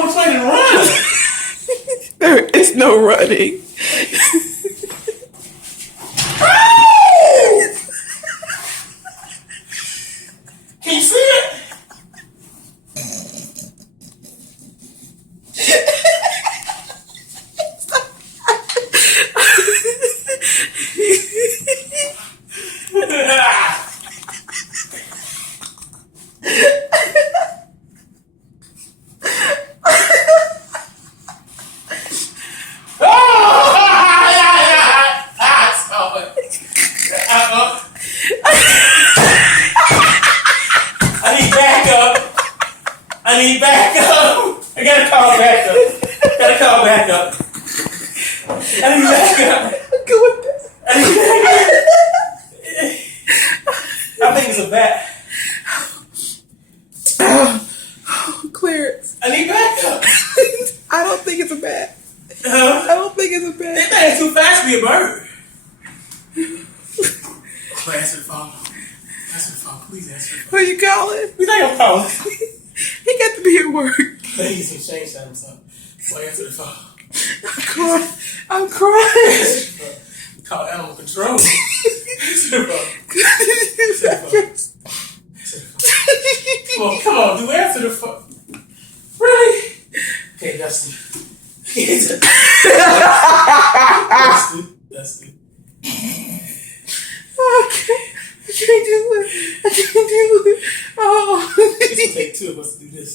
on the plane and run. There is no running. Can you see it? I need backup. I gotta call backup. Gotta call backup. I need backup. Go with this. I need backup. I think it's a bat. Clarence. I need backup. I don't think it's a bat. I don't think it's a bat. That thing's too fast to be a bird. Oh, answer the phone. Answer the phone. Please answer the phone. Who are you calling? You think I'm calling? He got to be at work. Please, some change time or something. So answer the phone. I'm crying. Call animal control. Answer the phone. Answer the phone. Answer the phone. Come on, do answer the phone. Really? Okay, Dusty. Dusty. Okay. I can't do it. I can't do it. Oh. It's gonna take two of us to do this.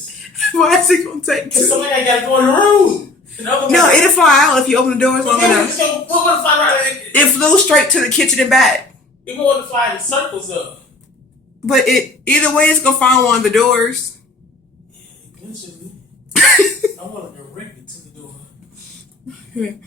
Why is it going to take two? Somebody gotta go in the room. No, it'll fly out if you open the doors. We're gonna fly right. It flew straight to the kitchen and back. We're going to fly in circles up. But either way, it's going to find one of the doors. Eventually. I want to direct it to the door. Okay.